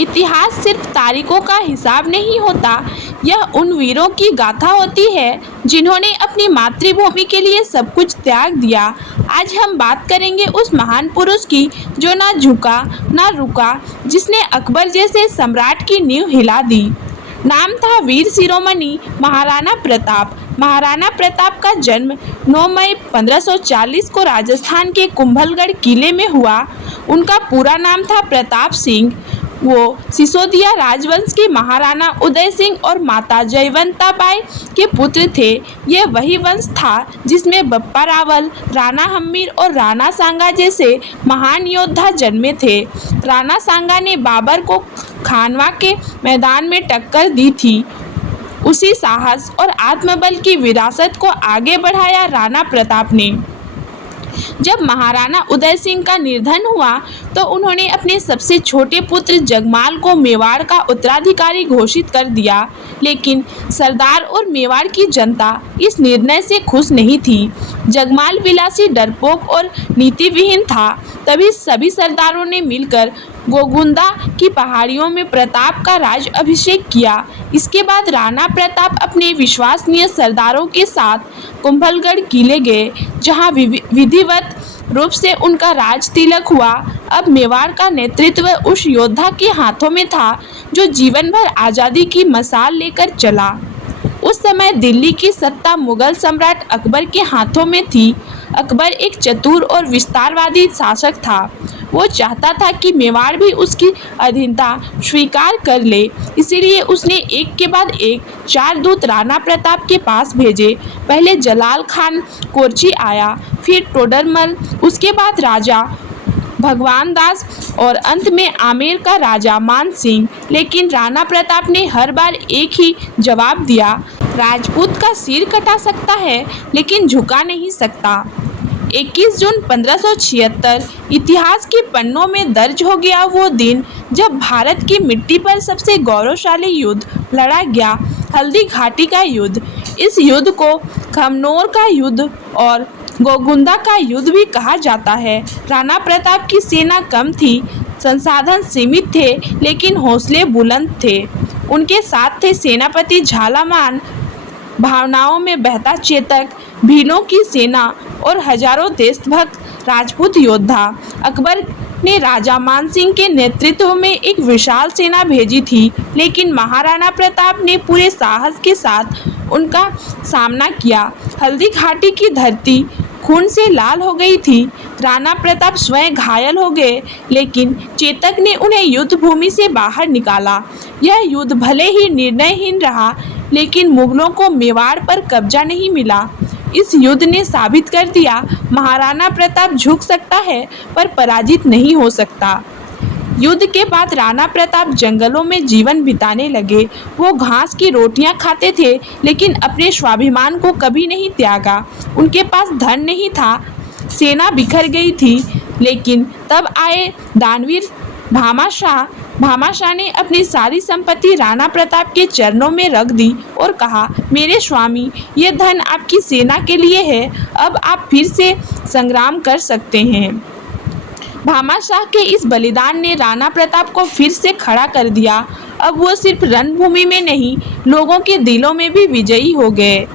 इतिहास सिर्फ तारीखों का हिसाब नहीं होता, यह उन वीरों की गाथा होती है जिन्होंने अपनी मातृभूमि के लिए सब कुछ त्याग दिया। आज हम बात करेंगे उस महान पुरुष की जो ना झुका ना रुका, जिसने अकबर जैसे सम्राट की नींव हिला दी। नाम था वीर शिरोमणि महाराणा प्रताप। महाराणा प्रताप का जन्म 9 मई 1540 को राजस्थान के कुंभलगढ़ किले में हुआ। उनका पूरा नाम था प्रताप सिंह। वो सिसोदिया राजवंश के महाराणा उदय सिंह और माता जयवंताबाई के पुत्र थे। यह वही वंश था जिसमें बप्पा रावल, राणा हम्मीर और राणा सांगा जैसे महान योद्धा जन्मे थे। राणा सांगा ने बाबर को खानवा के मैदान में टक्कर दी थी। उसी साहस और आत्मबल की विरासत को आगे बढ़ाया राणा प्रताप ने। जब महाराणा उदय सिंह का निर्धन हुआ तो उन्होंने अपने सबसे छोटे पुत्र जगमाल को मेवाड़ का उत्तराधिकारी घोषित कर दिया, लेकिन सरदार और मेवाड़ की जनता इस निर्णय से खुश नहीं थी। जगमाल विलासी, डरपोक और नीतिविहीन था। तभी सभी सरदारों ने मिलकर गोगुंदा की पहाड़ियों में प्रताप का राज अभिषेक किया। इसके बाद राणा प्रताप अपने विश्वसनीय सरदारों के साथ कुंभलगढ़ किले गए, जहां विधिवत रूप से उनका राज तिलक हुआ। अब मेवाड़ का नेतृत्व उस योद्धा के हाथों में था जो जीवन भर आज़ादी की मशाल लेकर चला। उस समय दिल्ली की सत्ता मुगल सम्राट अकबर के हाथों में थी। अकबर एक चतुर और विस्तारवादी शासक था। वो चाहता था कि मेवाड़ भी उसकी अधीनता स्वीकार कर ले, इसीलिए उसने एक के बाद एक 4 दूत राणा प्रताप के पास भेजे। पहले जलाल खान कोरची आया, फिर टोडरमल, उसके बाद राजा भगवान दास और अंत में आमेर का राजा मान सिंह। लेकिन राणा प्रताप ने हर बार एक ही जवाब दिया, राजपूत का सिर कटा सकता है लेकिन झुका नहीं सकता। 21 जून 1576 इतिहास के पन्नों में दर्ज हो गया वो दिन जब भारत की मिट्टी पर सबसे गौरवशाली युद्ध लड़ा गया, हल्दी घाटी का युद्ध। इस युद्ध को खमनोर का युद्ध और गोगुंदा का युद्ध भी कहा जाता है। राणा प्रताप की सेना कम थी, संसाधन सीमित थे, लेकिन हौसले बुलंद थे। उनके साथ थे सेनापति झालामान, भावनाओं में बहता चेतक, भीलों की सेना और हजारों देशभक्त राजपूत योद्धा। अकबर ने राजा मान सिंह के नेतृत्व में एक विशाल सेना भेजी थी, लेकिन महाराणा प्रताप ने पूरे साहस के साथ उनका सामना किया। हल्दी घाटी की धरती खून से लाल हो गई थी। राणा प्रताप स्वयं घायल हो गए, लेकिन चेतक ने उन्हें युद्ध भूमि से बाहर निकाला। यह युद्ध भले ही निर्णयहीन रहा, लेकिन मुगलों को मेवाड़ पर कब्जा नहीं मिला। इस युद्ध ने साबित कर दिया, महाराणा प्रताप झुक सकता है पर पराजित नहीं हो सकता। युद्ध के बाद राणा प्रताप जंगलों में जीवन बिताने लगे। वो घास की रोटियां खाते थे, लेकिन अपने स्वाभिमान को कभी नहीं त्यागा। उनके पास धन नहीं था, सेना बिखर गई थी, लेकिन तब आए दानवीर भामाशाह ने अपनी सारी संपत्ति राणा प्रताप के चरणों में रख दी और कहा, मेरे स्वामी, ये धन आपकी सेना के लिए है, अब आप फिर से संग्राम कर सकते हैं। भामाशाह के इस बलिदान ने राणा प्रताप को फिर से खड़ा कर दिया। अब वो सिर्फ रणभूमि में नहीं, लोगों के दिलों में भी विजयी हो गए।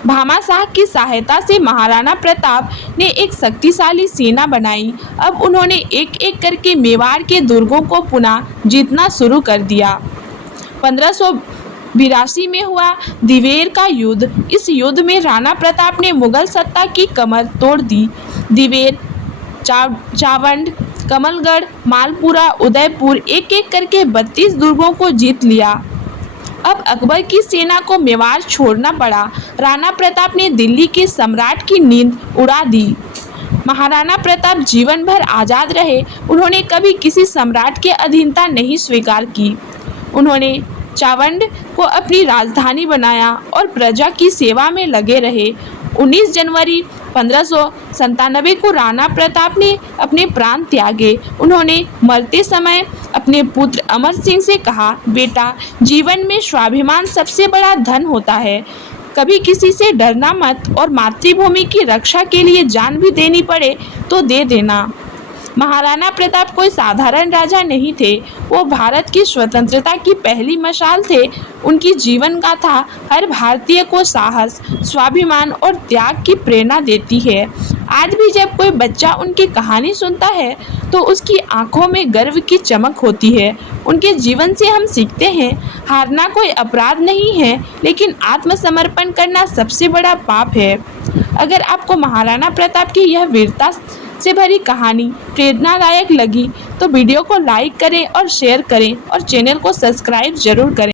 भामाशाह की सहायता से महाराणा प्रताप ने एक शक्तिशाली सेना बनाई। अब उन्होंने एक एक करके मेवाड़ के दुर्गों को पुनः जीतना शुरू कर दिया। 1582 में हुआ दिवेर का युद्ध। इस युद्ध में राणा प्रताप ने मुगल सत्ता की कमर तोड़ दी। दिवेर, चावंड, कमलगढ़, मालपुरा, उदयपुर, एक एक करके 32 दुर्गों को जीत लिया। अब अकबर की सेना को मेवाड़ छोड़ना पड़ा। राणा प्रताप ने दिल्ली के सम्राट की नींद उड़ा दी। महाराणा प्रताप जीवन भर आज़ाद रहे। उन्होंने कभी किसी सम्राट के अधीनता नहीं स्वीकार की। उन्होंने चावंड को अपनी राजधानी बनाया और प्रजा की सेवा में लगे रहे। 19 जनवरी 1597 को राणा प्रताप ने अपने प्राण त्यागे। उन्होंने मरते समय अपने पुत्र अमर सिंह से कहा, बेटा, जीवन में स्वाभिमान सबसे बड़ा धन होता है। कभी किसी से डरना मत और मातृभूमि की रक्षा के लिए जान भी देनी पड़े तो दे देना। महाराणा प्रताप कोई साधारण राजा नहीं थे, वो भारत की स्वतंत्रता की पहली मशाल थे। उनकी जीवन गाथा हर भारतीय को साहस, स्वाभिमान और त्याग की प्रेरणा देती है। आज भी जब कोई बच्चा उनकी कहानी सुनता है तो उसकी आंखों में गर्व की चमक होती है। उनके जीवन से हम सीखते हैं, हारना कोई अपराध नहीं है, लेकिन आत्मसमर्पण करना सबसे बड़ा पाप है। अगर आपको महाराणा प्रताप की यह वीरता से भरी कहानी प्रेरणादायक लगी तो वीडियो को लाइक करें और शेयर करें और चैनल को सब्सक्राइब जरूर करें।